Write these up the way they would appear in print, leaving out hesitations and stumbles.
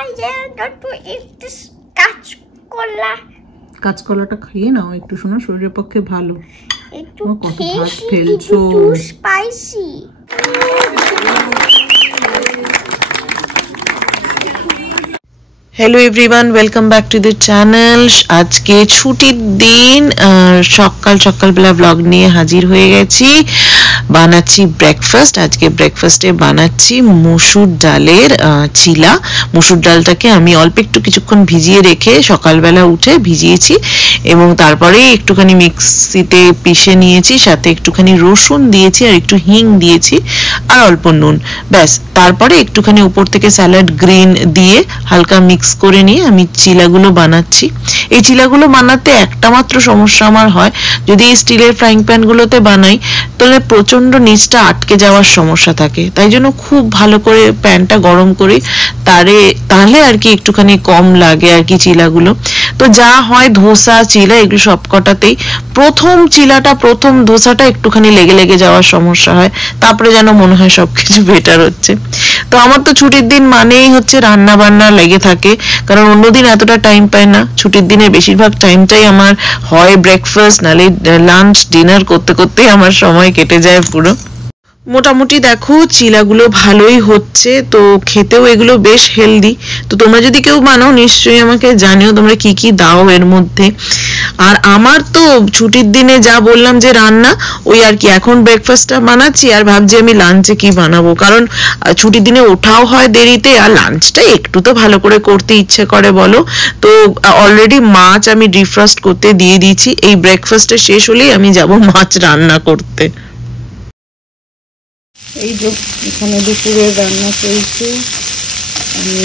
I dare to eat this কাঁচকলা। কাঁচকলাটা খেয়ে নাও একটু, শোনা শরীরের পক্ষে ভালো। একটু কত ভাত ফেলছো। Spicy. Hello everyone, welcome back to the channel. আজকে ছুটির দিন, সকালবেলা ব্লগ নিয়ে হাজির হয়ে গেছি। বানাচ্ছি ব্রেকফাস্ট। আজকে ব্রেকফাস্টে বানাচ্ছি মসুর ডালের চিলা। মসুর ডালটাকে আমি অল্প একটু কিছুক্ষণ ভিজিয়ে রেখে সকালবেলা উঠে ভিজিয়েছি এবং তারপরে একটুখানি মিক্সিতে পিষে নিয়েছি, সাথে একটুখানি রসুন দিয়েছি আর একটু হিং দিয়েছি আর অল্প নুন, ব্যাস। তারপরে একটুখানি উপর থেকে স্যালাড গ্রিন দিয়ে হালকা মিক্স করে নিয়ে আমি চিলাগুলো বানাচ্ছি। এই চিলাগুলো বানাতে একটা মাত্র সমস্যা আমার হয়, যদি এই স্টিলের ফ্রাইং প্যানগুলোতে বানাই তাহলে প্রচন্ড নিচটা আটকে যাওয়ার সমস্যা থাকে। তাই জন্য খুব ভালো করে প্যানটা গরম করি, তাহলে আর কি একটুখানি কম লাগে আর কি চিলাগুলো। তো যা হয় ধোসা চিলা এগুলো সবকটাতেই প্রথম ধোসাটা একটুখানি লেগে যাওয়ার সমস্যা হয়, তারপরে যেন মনে হয় সবকিছু বেটার হচ্ছে। তো আমার তো ছুটির দিন মানেই হচ্ছে রান্না বান্না লেগে থাকে, কারণ অন্যদিন এতটা টাইম পাই না। ছুটির দিনে বেশিরভাগ টাইমটাই আমার হয় ব্রেকফাস্ট নালে লাঞ্চ ডিনার করতে করতেই আমার সময় কেটে যায় পুরো। মোটামুটি দেখো চিলাগুলো ভালোই হচ্ছে, তো খেতেও এগুলো বেশ হেলদি। তো তোমরা যদি কেউ বানাও নিশ্চয়ই আমাকে জানিও তোমরা কি কি দাও এর মধ্যে। আর আমার তো ছুটির দিনে যা বললাম যে রান্না, ওই আর কি এখন ব্রেকফাস্টটা বানাচ্ছি আর ভাবছি আমি লাঞ্চে কি বানাবো, কারণ ছুটির দিনে ওঠাও হয় দেরিতে আর লাঞ্চটা একটু তো ভালো করে করতে ইচ্ছে করে বলো। তো অলরেডি মাছ আমি ডিফ্রস্ট করতে দিয়ে দিয়েছি, এই ব্রেকফাস্টটা শেষ হলেই আমি যাব মাছ রান্না করতে। এই যে এখানে দুপুরের রান্না চলছে। আমি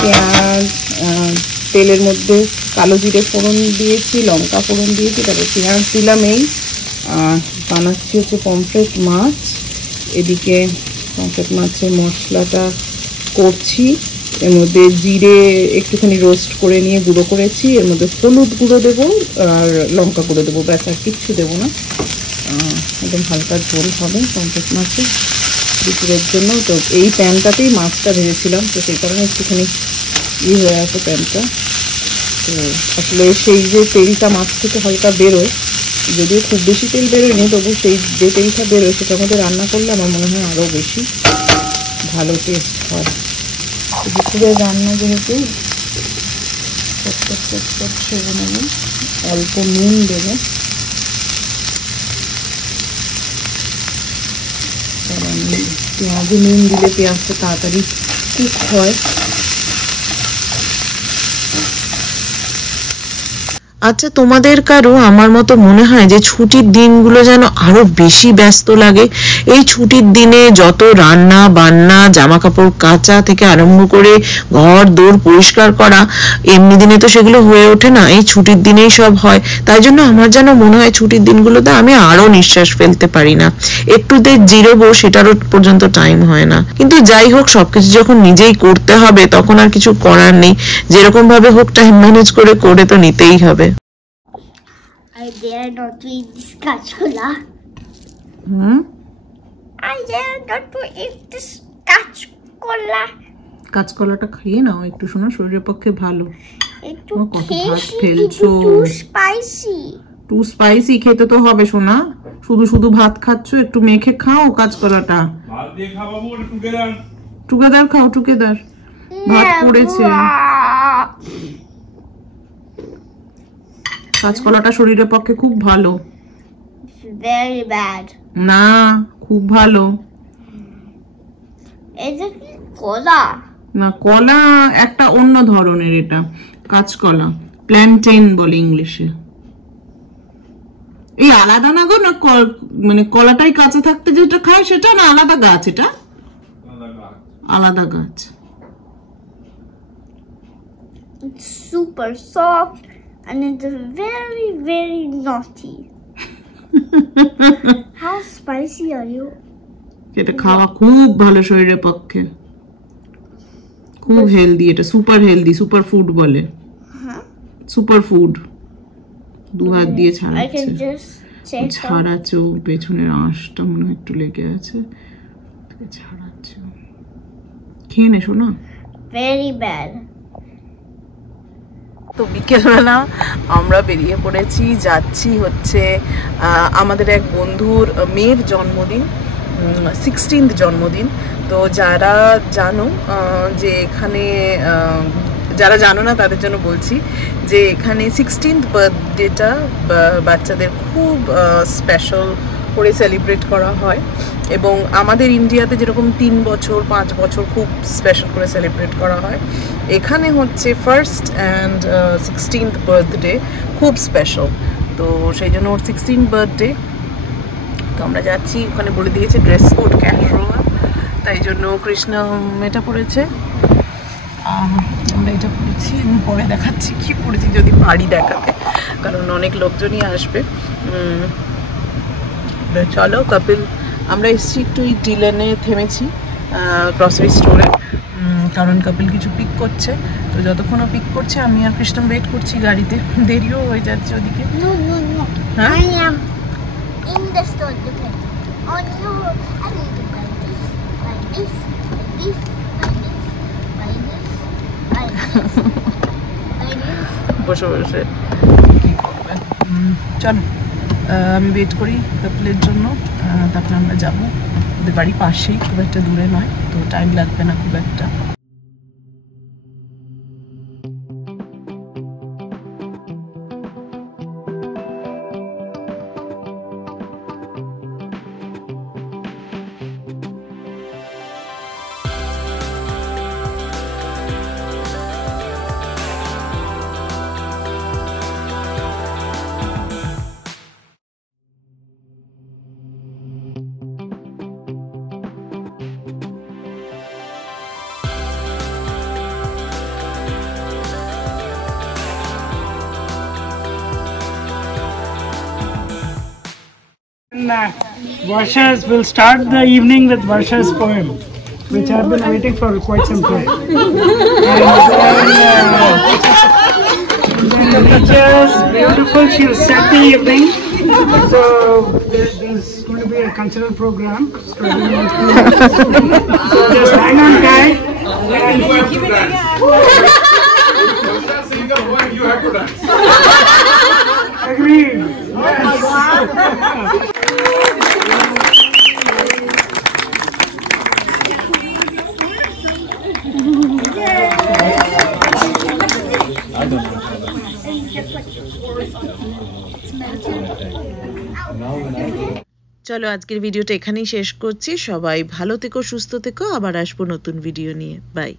পেঁয়াজ তেলের মধ্যে কালো জিরে ফোড়ন দিয়েছি, লঙ্কা ফোড়ন দিয়েছি, তারপর পেঁয়াজ দিলাম। এই বানাচ্ছি হচ্ছে পমফ্রেট মাছ। এদিকে পমফ্রেট মাছের মশলাটা করছি, এর মধ্যে জিরে একটুখানি রোস্ট করে নিয়ে গুঁড়ো করেছি, এর মধ্যে হলুদ গুঁড়ো দেবো আর লঙ্কা গুঁড়ো দেবো, ব্যাস আর কিচ্ছু দেবো না। একদম হালকা ঝোল হবে পমফ্রেট মাছের দুপুরের জন্য। তো এই প্যানটাতেই মাছটা ভেজেছিলাম, তো সেই কারণে একটুখানি হয়ে আছে প্যানটা। তো আসলে সেই যে তেলটা মাছ থেকে হালকা বেরোয়, যদিও খুব বেশি তেল বেরোয়নি, তবু সেই যে তেলটা বেরোয় সেটার মধ্যে রান্না করলে আমার মনে হয় আরও বেশি ভালো টেস্ট হয়। দুপুরের রান্না যেহেতু সেজন্য অল্প নুন দেবে, পেঁয়াজে নুন দিলে পেঁয়াজটা তাড়াতাড়ি কুক হয়। আচ্ছা, তোমাদের কারো আমার মতো মনে হয় যে ছুটির দিনগুলো যেন আরো বেশি ব্যস্ত লাগে? এই ছুটির দিনে যত রান্না বান্না, জামা কাপড় কাচা থেকে আরম্ভ করে ঘর দোর পরিষ্কার করা, এমনি দিনে তো সেগুলো হয়ে ওঠে না, এই ছুটির দিনেই সব হয়। তাই জন্য আমার যেন মনে হয় ছুটির দিনগুলোতে আমি আরো নিঃশ্বাস ফেলতে পারি না, একটুতে জিরোবো সেটারও পর্যন্ত টাইম হয় না। কিন্তু যাই হোক, সবকিছু যখন নিজেই করতে হবে তখন আর কিছু করার নেই, যেরকম ভাবে হোক টাইম ম্যানেজ করে তো নিতেই হবে। I dare not to eat this কাঁচকলা। I dare not to eat this কাঁচকলা। কাঁচকলাটা খেয়ে নাও একটু, শোনা শরীরের পক্ষে ভালো। একটু কত ভাত ফেলছো। টু স্পাইসি খেতে তো হবে শোনা, শুধু ভাত খাচ্ছ, একটু মেখে খাও কাঁচকলাটা। টুগেদার খাও, টুগেদার। ভাত পড়েছে। কাঁচকলাটা শরীরের পক্ষে খুব ভালো। Very bad. না, খুব ভালো। এটা কি কলা? না, কলা একটা অন্য ধরনের, এটা কাঁচকলা, প্ল্যান্টেন বলে ইংলিশে। এই আলাদা না গো, না মানে কলাটাই কাঁচা থাকতে যেটা খায় সেটা, না আলাদা গাছ? এটা আলাদা গাছ। It's super soft and it's very, very naughty. How spicy are you? এটা খাওয়া খুব ভালো শরীরের পক্ষে, খুব হেলদি। এটা সুপার হেলদি, সুপার ফুড বলে। Super food. দু হাত দিয়ে ছাড়াচ্ছে, পেছনের আঁশটা মনে হয় একটু লেগে আছে। ছাড়াচ্ছি, খেয়ে নে শোনো। Very bad. তো বিকেলবেলা আমরা বেরিয়ে পড়েছি, যাচ্ছি হচ্ছে আমাদের এক বন্ধুর মেয়ের জন্মদিন, 16th জন্মদিন। তো যারা জানো যে এখানে, যারা জানো না তাদের জন্য বলছি যে এখানে 16th বার্থডেটা বাচ্চাদের খুব স্পেশাল করে সেলিব্রেট করা হয়। এবং আমাদের ইন্ডিয়াতে যেরকম 3 বছর 5 বছর খুব স্পেশাল করে সেলিব্রেট করা হয়, এখানে হচ্ছে 1st and 16th বার্থডে খুব স্পেশাল। তো সেই জন্য ওর 16th বার্থডে, তো আমরা যাচ্ছি। ওখানে বলে দিয়েছে ড্রেস কোড ক্যাজুয়াল, তাই জন্য কৃষ্ণ এটা পরেছে, আমরা এটা পরেছি। এবং পরে দেখাচ্ছি কি পরেছি, যদি পারি দেখাতে, কারণ অনেক লোকজনই আসবে। চলো কপিল, আমরা এসেছি একটু এই ডিলেনে থেমেছি গ্রসারি স্টোরে, কারণ কপিল কিছু পিক করছে। তো যতক্ষণ ও পিক করছে আমি আর কৃষ্ণ ওয়েট করছি গাড়িতে, দেরিও হয়ে যাচ্ছে ওদিকে। No. Huh? I am in the store. Look at it. On you. I need to buy this, buy this, buy this, buy this, buy this, buy this. বসে বসে কি করবে। চলো আমি ওয়েট করি কপিলের জন্য, তারপরে আমরা যাবো। ওদের বাড়ি পাশেই, খুব একটা দূরে নয়, তো টাইম লাগবে না খুব একটা। Varsha's will start the evening with Varsha's poem, which I've been waiting for quite some time. And the pictures, beautiful. She'll set the evening. So there's going to be a cultural program. So just hang on tight. You have to dance. Agreed. Yes. চলো আজকের ভিডিওটা এখানেই শেষ করছি। সবাই ভালো থেকো, সুস্থ থেকো, আবার আসবো নতুন ভিডিও নিয়ে। বাই।